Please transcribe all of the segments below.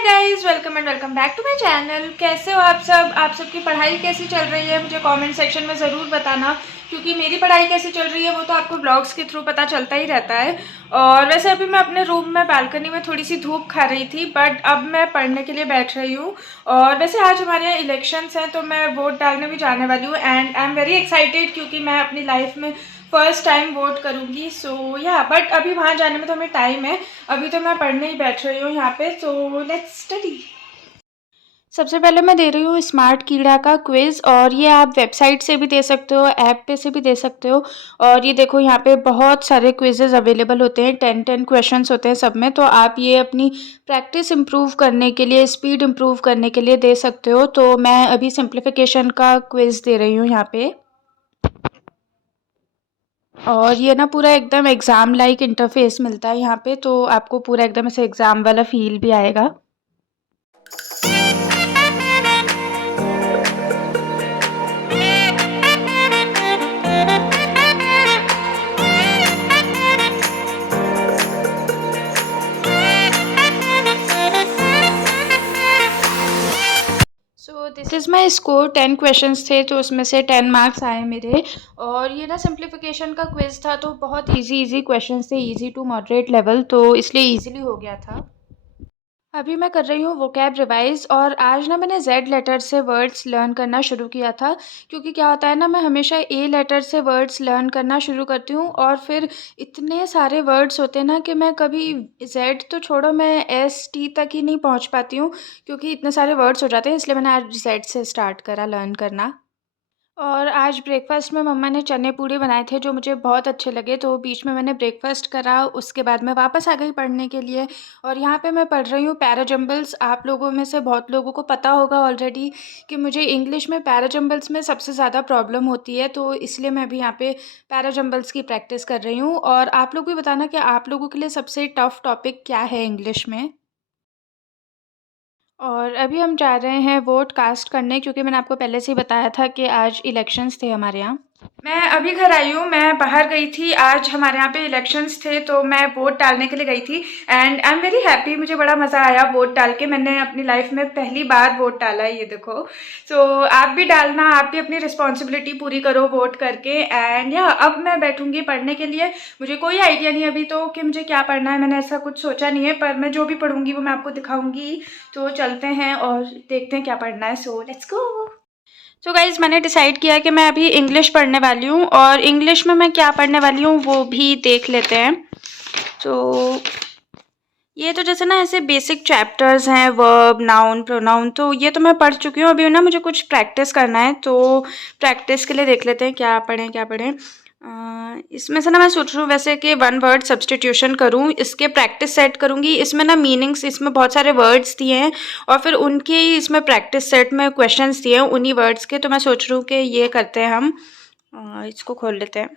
Guys, welcome and welcome back to my channel. कैसे हो आप सब? आप सबकी पढ़ाई कैसी चल रही है मुझे कमेंट सेक्शन में ज़रूर बताना, क्योंकि मेरी पढ़ाई कैसी चल रही है वो तो आपको ब्लॉग्स के थ्रू पता चलता ही रहता है। और वैसे अभी मैं अपने रूम में बालकनी में थोड़ी सी धूप खा रही थी, बट अब मैं पढ़ने के लिए बैठ रही हूँ। और वैसे आज हमारे यहाँ इलेक्शंस हैं तो मैं वोट डालने भी जाने वाली हूँ and I am very excited, क्योंकि मैं अपनी लाइफ में फर्स्ट टाइम वोट करूँगी। सो या बट अभी वहाँ जाने में तो हमें टाइम है। अभी तो मैं पढ़ने ही बैठ रही हूँ यहाँ पे, सो लेट्स स्टडी। सबसे पहले मैं दे रही हूँ स्मार्ट कीड़ा का क्विज़, और ये आप वेबसाइट से भी दे सकते हो, ऐप पे से भी दे सकते हो। और ये देखो यहाँ पे बहुत सारे क्विज़ेज़ अवेलेबल होते हैं, 10 क्वेश्चंस होते हैं सब में। तो आप ये अपनी प्रैक्टिस इम्प्रूव करने के लिए, स्पीड इम्प्रूव करने के लिए दे सकते हो। तो मैं अभी सिंप्लीफिकेशन का क्विज़ दे रही हूँ यहाँ पे। और ये ना पूरा एकदम एग्ज़ाम लाइक इंटरफेस मिलता है यहाँ पे, तो आपको पूरा एकदम ऐसे एग्ज़ाम वाला फील भी आएगा। So this is my score. 10 questions थे तो उसमें से 10 मार्क्स आए मेरे। और ये ना सिंप्लीफिकेशन का क्विज़ था, तो बहुत इजी इजी क्वेश्चंस थे, इजी टू मॉडरेट लेवल, तो इसलिए इजीली हो गया था। अभी मैं कर रही हूँ वोकैब रिवाइज़, और आज ना मैंने जेड लेटर से वर्ड्स लर्न करना शुरू किया था। क्योंकि क्या होता है ना, मैं हमेशा ए लेटर से वर्ड्स लर्न करना शुरू करती हूँ, और फिर इतने सारे वर्ड्स होते हैं ना कि मैं कभी जेड तो छोड़ो, मैं एस टी तक ही नहीं पहुँच पाती हूँ, क्योंकि इतने सारे वर्ड्स हो जाते हैं। इसलिए मैंने आज जेड से स्टार्ट करा लर्न करना। और आज ब्रेकफ़ास्ट में मम्मा ने चने पूड़ी बनाए थे जो मुझे बहुत अच्छे लगे, तो बीच में मैंने ब्रेकफ़ास्ट करा, उसके बाद मैं वापस आ गई पढ़ने के लिए। और यहाँ पे मैं पढ़ रही हूँ पैराजम्बल्स। आप लोगों में से बहुत लोगों को पता होगा ऑलरेडी कि मुझे इंग्लिश में पैराजम्बल्स में सबसे ज़्यादा प्रॉब्लम होती है, तो इसलिए मैं अभी यहाँ पे पैराजम्बल्स की प्रैक्टिस कर रही हूँ। और आप लोग भी बताना कि आप लोगों के लिए सबसे टफ़ टॉपिक क्या है इंग्लिश में? और अभी हम जा रहे हैं वोट कास्ट करने, क्योंकि मैंने आपको पहले से ही बताया था कि आज इलेक्शंस थे हमारे यहाँ। मैं अभी घर आई हूँ। मैं बाहर गई थी, आज हमारे यहाँ पे इलेक्शंस थे तो मैं वोट डालने के लिए गई थी and I am very happy. मुझे बड़ा मज़ा आया वोट डाल के। मैंने अपनी लाइफ में पहली बार वोट डाला है, ये देखो। सो आप भी डालना, आप भी अपनी रिस्पॉन्सिबिलिटी पूरी करो वोट करके। एंड या अब मैं बैठूंगी पढ़ने के लिए। मुझे कोई आइडिया नहीं अभी तो कि मुझे क्या पढ़ना है, मैंने ऐसा कुछ सोचा नहीं है, पर मैं जो भी पढ़ूंगी वो मैं आपको दिखाऊंगी। तो चलते हैं और देखते हैं क्या पढ़ना है। So let's go. तो गाइज़, मैंने डिसाइड किया कि मैं अभी इंग्लिश पढ़ने वाली हूँ, और इंग्लिश में मैं क्या पढ़ने वाली हूँ वो भी देख लेते हैं। तो ये तो जैसे ना ऐसे बेसिक चैप्टर्स हैं, वर्ब, नाउन, प्रोनाउन, तो ये तो मैं पढ़ चुकी हूँ। अभी ना मुझे कुछ प्रैक्टिस करना है, तो प्रैक्टिस के लिए देख लेते हैं क्या पढ़ें क्या पढ़ें। इसमें से ना मैं सोच रही हूँ वैसे कि वन वर्ड सब्स्टिट्यूशन करूँ, इसके प्रैक्टिस सेट करूँगी। इसमें ना मीनिंग्स, इसमें बहुत सारे वर्ड्स दिए हैं और फिर उनके ही इसमें प्रैक्टिस सेट में क्वेश्चंस दिए हैं उन्हीं वर्ड्स के। तो मैं सोच रही हूँ कि ये करते हैं हम। इसको खोल लेते हैं।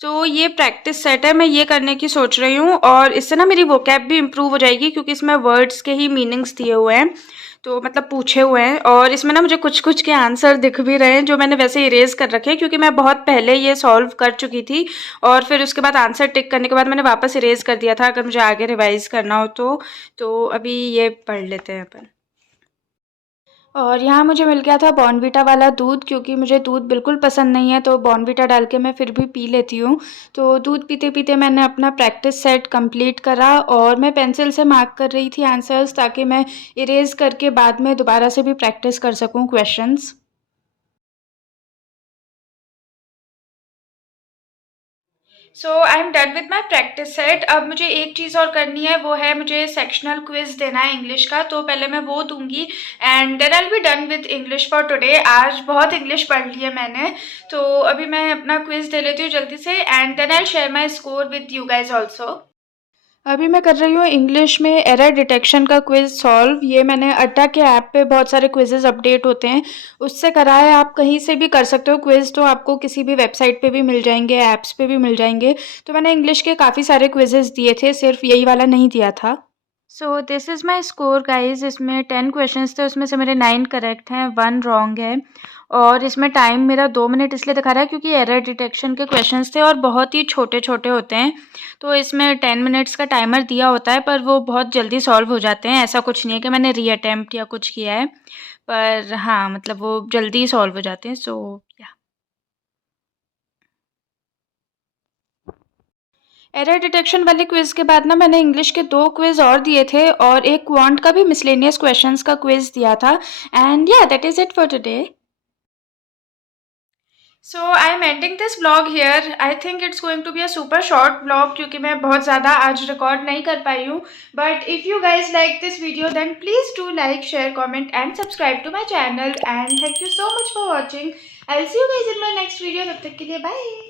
तो ये प्रैक्टिस सेट है, मैं ये करने की सोच रही हूँ, और इससे ना मेरी वोकैब भी इम्प्रूव हो जाएगी, क्योंकि इसमें वर्ड्स के ही मीनिंग्स दिए हुए हैं, तो मतलब पूछे हुए हैं। और इसमें ना मुझे कुछ कुछ के आंसर दिख भी रहे हैं जो मैंने वैसे इरेज कर रखे हैं, क्योंकि मैं बहुत पहले ये सॉल्व कर चुकी थी, और फिर उसके बाद आंसर टिक करने के बाद मैंने वापस इरेज कर दिया था अगर मुझे आगे रिवाइज करना हो तो अभी ये पढ़ लेते हैं अपन। और यहाँ मुझे मिल गया था बॉर्नवीटा वाला दूध, क्योंकि मुझे दूध बिल्कुल पसंद नहीं है, तो बॉर्नवीटा डाल के मैं फिर भी पी लेती हूँ। तो दूध पीते पीते मैंने अपना प्रैक्टिस सेट कंप्लीट करा, और मैं पेंसिल से मार्क कर रही थी आंसर्स, ताकि मैं इरेज करके बाद में दोबारा से भी प्रैक्टिस कर सकूँ questions. So I am done with my practice set. अब मुझे एक चीज़ और करनी है, वो है मुझे सेक्शनल क्विज देना है इंग्लिश का, तो पहले मैं वो दूंगी and then I be done with English for today. आज बहुत इंग्लिश पढ़ ली है मैंने, तो अभी मैं अपना क्विज दे लेती हूँ जल्दी से and then I share my score with you guys also. अभी मैं कर रही हूँ इंग्लिश में एरर डिटेक्शन का क्विज़ सॉल्व। ये मैंने अड्डा के ऐप पे बहुत सारे क्विजेज़ अपडेट होते हैं, उससे करा है। आप कहीं से भी कर सकते हो क्विज़, तो आपको किसी भी वेबसाइट पे भी मिल जाएंगे, ऐप्स पे भी मिल जाएंगे। तो मैंने इंग्लिश के काफ़ी सारे क्विजेज़ दिए थे, सिर्फ यही वाला नहीं दिया था। So this is my score guys. इसमें 10 क्वेश्चंस थे, उसमें से मेरे 9 करेक्ट हैं, 1 रॉन्ग है। और इसमें टाइम मेरा 2 मिनट इसलिए दिखा रहा है क्योंकि एरर डिटेक्शन के क्वेश्चंस थे और बहुत ही छोटे छोटे होते हैं। तो इसमें 10 मिनट्स का टाइमर दिया होता है, पर वो बहुत जल्दी सॉल्व हो जाते हैं। ऐसा कुछ नहीं है कि मैंने रीअटेम्प्ट या कुछ किया है, पर हाँ मतलब वो जल्दी सॉल्व हो जाते हैं। सो या एरर डिटेक्शन वाले क्विज़ के बाद ना मैंने इंग्लिश के 2 क्विज़ और दिए थे और एक क्वांट का भी मिसलेनियस क्वेश्चंस का क्विज़ दिया था। And yeah that is it for today. So I am ending this blog here. I think it's going to be a super short blog क्योंकि मैं बहुत ज़्यादा आज रिकॉर्ड नहीं कर पाई हूँ। But if you guys like this video then please do like, share, comment and subscribe to my channel. And thank you so much for watching. I will see you guys in my next video. तब तक के लिए bye.